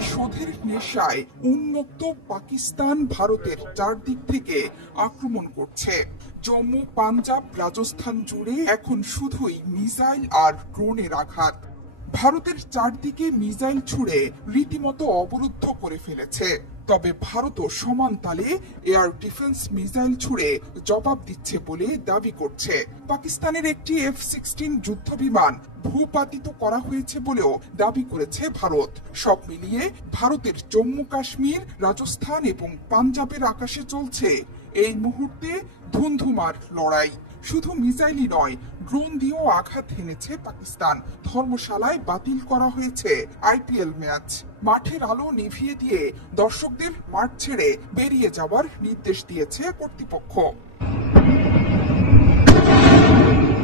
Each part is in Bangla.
প্রতিশোধের নেশায় উন্মত্ত পাকিস্তান ভারতের চারদিক থেকে আক্রমণ করছে। জম্মু, পাঞ্জাব, রাজস্থান জুড়ে এখন শুধুই মিসাইল আর ড্রোনের আঘাত। ভারতের চারদিকে মিসাইল ছুড়ে রীতিমতো অবরুদ্ধ করে ফেলেছে। তবে ভারতও সমান তালে এয়ার ডিফেন্স মিসাইল ছুড়ে জবাব দিচ্ছে বলে দাবি করছে। পাকিস্তানের একটি F-16 যুদ্ধ বিমান ভূপাতিত করা হয়েছে বলেও দাবি করেছে ভারত। সব মিলিয়ে ভারতের জম্মু কাশ্মীর, রাজস্থান এবং পাঞ্জাবের আকাশে চলছে এই মুহূর্তে ধুন্ধুমার লড়াই। শুধু মিসাইলই নয়, ড্রোন দিয়েও আঘাত হেনেছে পাকিস্তান। ধর্মশালায় বাতিল করা হয়েছে IPL ম্যাচ। মাঠের আলো নিভিয়ে দিয়ে দর্শকদের মাঠ ছেড়ে বেরিয়ে যাওয়ার নির্দেশ দিয়েছে কর্তৃপক্ষ।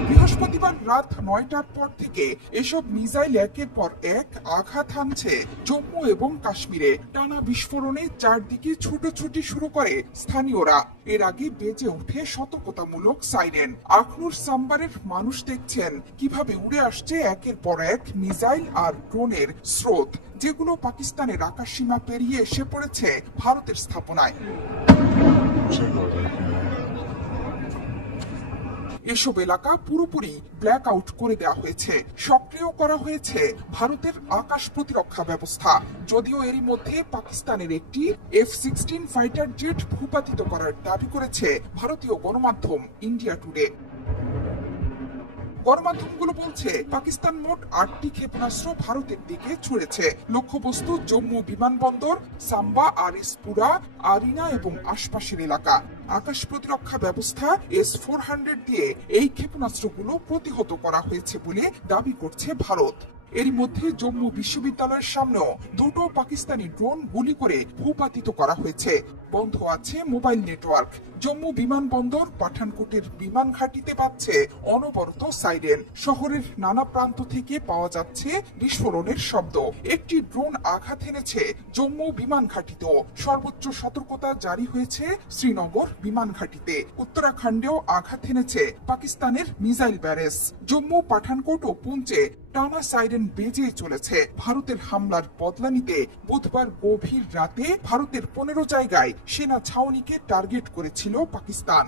বৃহস্পতিবার রাত 9টার পর থেকে এসব মিসাইল একের পর এক আঘাত হানছে জম্মু এবং কাশ্মীরে। টানা বিস্ফোরণে চারদিকে ছুটোছুটি শুরু করে স্থানীয়রা। এর আগে বেজে ওঠে সতর্কতামূলক সাইরেন। আখনুর সাম্বারের মানুষ দেখছেন কিভাবে উড়ে আসছে একের পর এক মিসাইল আর ড্রোনের স্রোত, যেগুলো পাকিস্তানের আকাশসীমা পেরিয়ে এসে পড়েছে ভারতের স্থাপনায়। এসব এলাকা পুরোপুরি ব্ল্যাক আউট করে দেওয়া হয়েছে। সক্রিয় করা হয়েছে ভারতের আকাশ প্রতিরক্ষা ব্যবস্থা। যদিও এরই মধ্যে পাকিস্তানের একটি F-16 ফাইটার জেট ভূপাতিত করার দাবি করেছে ভারতীয় গণমাধ্যম ইন্ডিয়া টুডে। গণমাধ্যমগুলো বলছে পাকিস্তান মোট 8টি ক্ষেপণাস্ত্র ভারতের দিকে ছুড়েছে। লক্ষ্যবস্তু জম্মু বিমানবন্দর, সাম্বা, আরিসপুরা, আরিনা এবং আশপাশের এলাকা। আকাশ প্রতিরক্ষা ব্যবস্থা S-400 দিয়ে এই ক্ষেপণাস্ত্রগুলো প্রতিহত করা হয়েছে বলে দাবি করছে ভারত। এর মধ্যে জম্মু বিশ্ববিদ্যালয়ের সামনেও দুটো পাকিস্তানি ড্রোন গুলি করে ভূপাতিত করা হয়েছে। বন্ধ আছে মোবাইল নেটওয়ার্ক। জম্মু বিমানবন্দর, পাঠানকোটের বিমান ঘাঁটিতে বাজছে অনবরত সাইরেন। শহরের নানা প্রান্ত থেকে পাওয়া যাচ্ছে বিস্ফোরণের শব্দ। একটি ড্রোন আঘাত এনেছে জম্মু বিমান ঘাঁটিতেও। সর্বোচ্চ সতর্কতা জারি হয়েছে শ্রীনগর বিমান ঘাঁটিতে। উত্তরাখণ্ডেও আঘাত এনেছে পাকিস্তানের মিসাইল ব্যারেজ। জম্মু, পাঠানকোট ও পুঞ্চে টানা সাইরেন বেজেই চলেছে। ভারতের হামলার বদলা নিতে বুধবার গভীর রাতে ভারতের 15 জায়গায় সেনা ছাউনিকে টার্গেট করেছিল পাকিস্তান।